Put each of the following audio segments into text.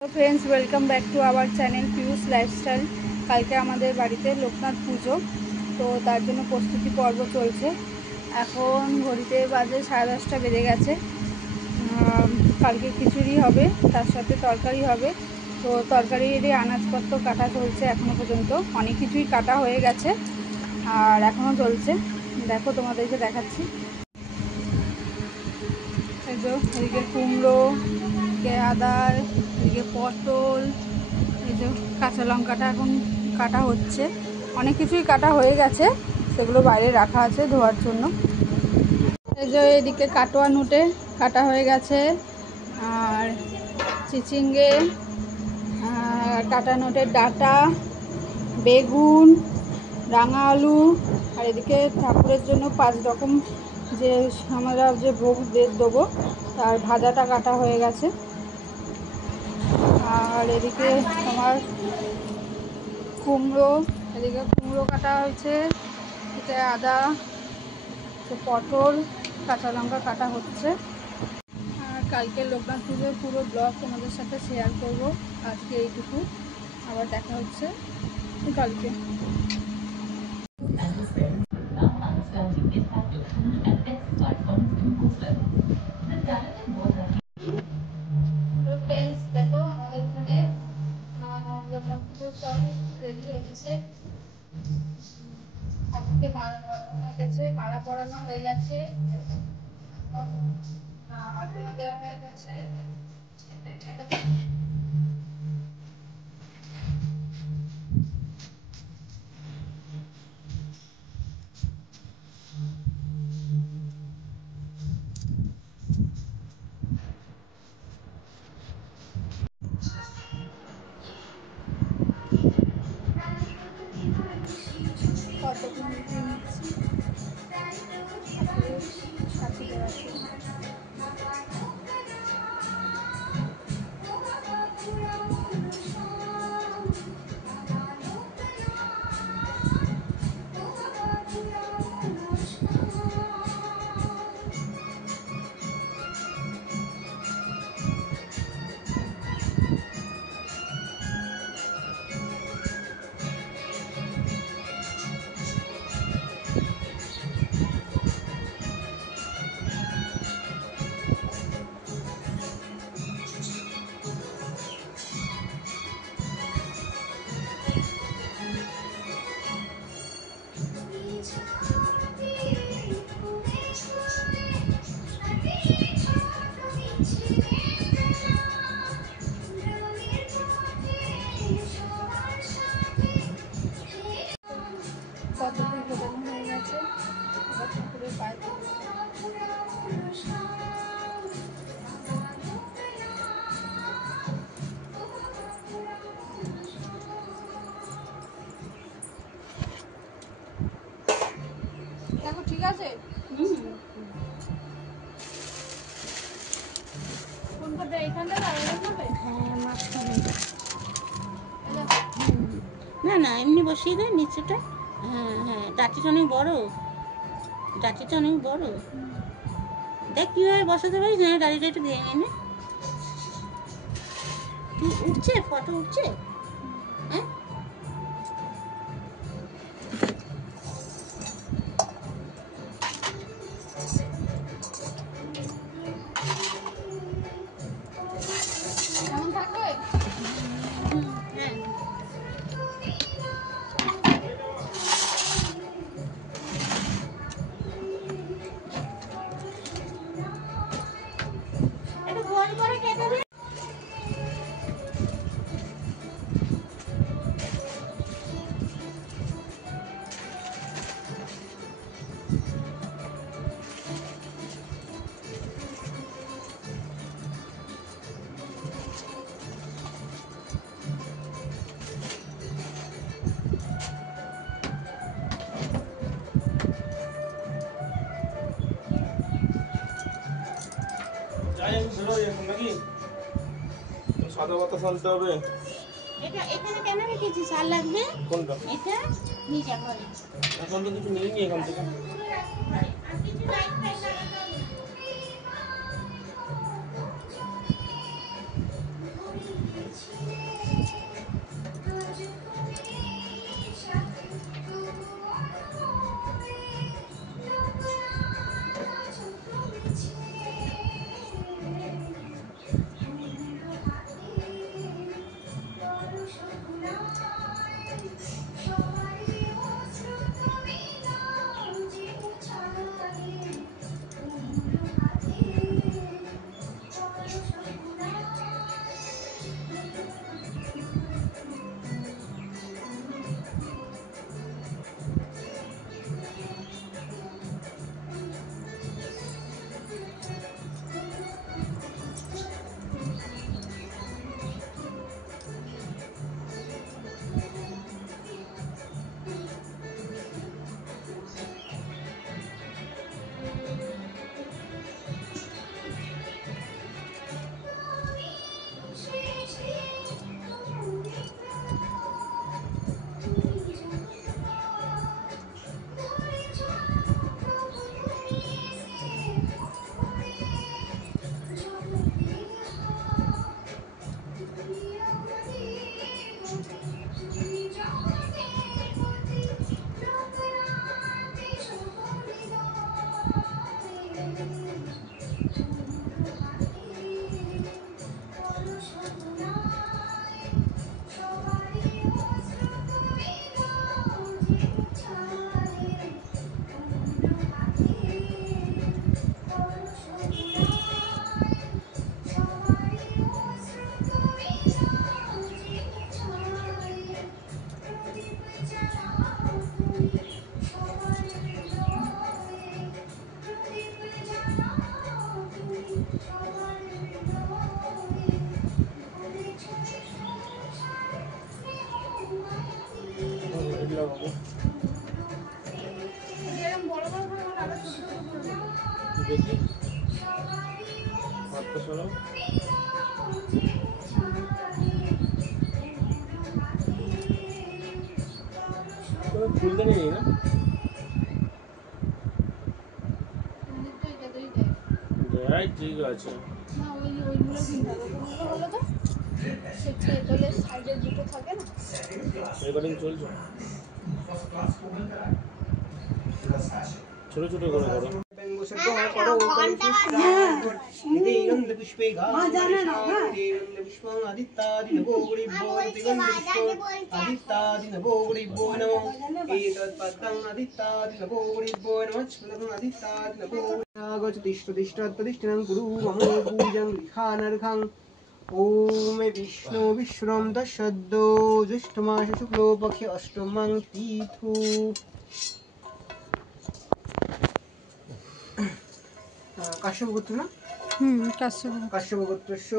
तो friends welcome back to our channel Piyush lifestyle. কালকে আমাদের বাড়িতে লোকনাথ পুজো, তো তার জন্য প্রস্তুতি পর্ব চলছে। এখন ঘড়িতে বাজে 10:30 বেজে গেছে। কালকে খিচুড়ি হবে, তার সাথে তরকারি হবে। তো তরকারির আনাজপত্র কাটা চলছে এখনও পর্যন্ত। অনেক কিছুই কাটা হয়ে গেছে আর এখনও চলছে। দেখো তোমাদেরকে দেখাচ্ছি। এই যে এদিকে কুমড়ো, এদিকে আদা, এদিকে পটল, এই যে কাঁচা লঙ্কাটা এখন কাটা হচ্ছে। অনেক কিছুই কাটা হয়ে গেছে, সেগুলো বাইরে রাখা আছে ধোয়ার জন্য। এই যে এদিকে কাটোয়া নুটে কাটা হয়ে গেছে, আর চিচিঙ্গে, কাটা নোটের ডাঁটা, বেগুন, রাঙা আলু, আর এদিকে ঠাকুরের জন্য 5 রকম যে আমরা যে ভোগ দেবো তার ভাজাটা কাটা হয়ে গেছে। আর এদিকে তোমার কুমড়ো, এদিকে কুমড়ো কাটা হয়েছে, এদিকে আদা, পটল, কাঁচা লঙ্কা কাটা হচ্ছে। আর কালকে লোকনাথ পুজোর পুরো ব্লগ তোমাদের সাথে শেয়ার করব। আজকে এইটুকু, আবার দেখা হচ্ছে কালকে। দেখো আমাদের এখানে সব রেডি হয়ে গেছে। আজকে মালা পরানো হয়ে গেছে, দেওয়া হয়ে গেছে। কতক্ষণ দিয়ে নিচ্ছি ঠাকুরের সাথে দেওয়ার জন্য। কতক্ষণ ফোটানো হয়ে গেছে, এবার ঠাকুরের পায়ে দেখো। ঠিক আছে, কোন করবে? এইখানটা না করবে? হ্যাঁ, মাঝখানে। না না, এমনি বসিয়ে দেয় নিচেটা। হ্যাঁ হ্যাঁ, ডাটিটা অনেক বড়, ডাটিটা অনেক বড়। দেখ কীভাবে বসাতে পারিস না, ডাটিটা একটু দিয়ে এনে। তুই উঠছে, ফটো উঠছে। হ্যাঁ, কেমন থাকবে? হ্যাঁ একটু গোল করে কেটে দে। নাকি সাদা বাতাস আনতে হবে। এটা এখানে কেন রেখেছিস? আর লাগবে কোনটা? এটা নিয়ে যা ঘরে। এখন তো কিছু নিয়ে নি এখান থেকে। আর কিছু লাইট ফাইট লাগাতে হবে। তুলতে নেই না যাই ঠিক আছে না ওইগুলো কিনতে হবে কোনগুলো বলো তো সে ছেলের সাইডে দুটো থাকে না রেকর্ডিং চলছে ছোট ছোট করে করো ओम विष्णु विश्वम दशद्दो ज्येष्ठ मास शुक्लो पक्षे अष्टमं तिथु কাশ্যপ গোত্র না কাশ্যপ কাশ্যপ গোত্রস্য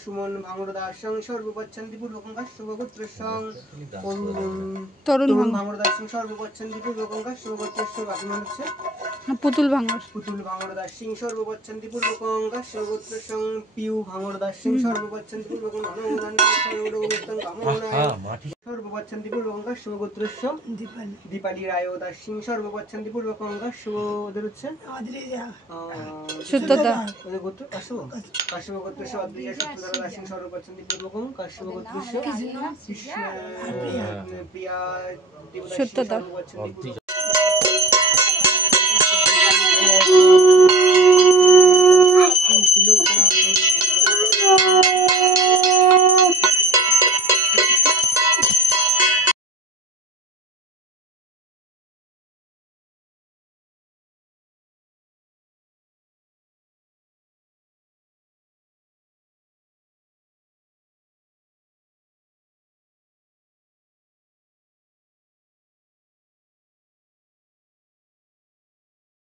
সুমন ভাঙরদাসং সর্বপচ্ছন্তি পূর্বকং কাশ্যপ গোত্রস্যং তরুণ তরুণ ভাঙর ভাঙরদাসং সর্বপচ্ছন্তি পূর্বকং কাশ্যপ গোত্রস্য বাকি মান হচ্ছে পুতুল ভাঙর পুতুল ভাঙরদাসিং সর্বপচ্ছন্তি পূর্বকং কাশ্যপ গোত্রস্যং পিউ ভাঙরদাসিং সর্বপচ্ছন্তি পূর্বকং অনুদান সর্বদোত্তং কামনায় সর্বপচ্ছন্তি পূর্বকং কাশ্যপ গোত্রস্য দীপালি রায় দাসিং সর্বপচ্ছন্তি পূর্বকং কাশ্যপ ওদের হচ্ছে সত্যতা ওদের গোত্র কাশ্যপ কাশ্যপ গোত্রস্য অদ্রিজা সত্যদারা দাসিং সর্বপচ্ছন্তি পূর্বকং কাশ্যপ গোত্রস্য কৃষ্ণ প্রিয়া দেবদাসিং সত্যতা সর্বপচ্ছন্তি পূর্বকং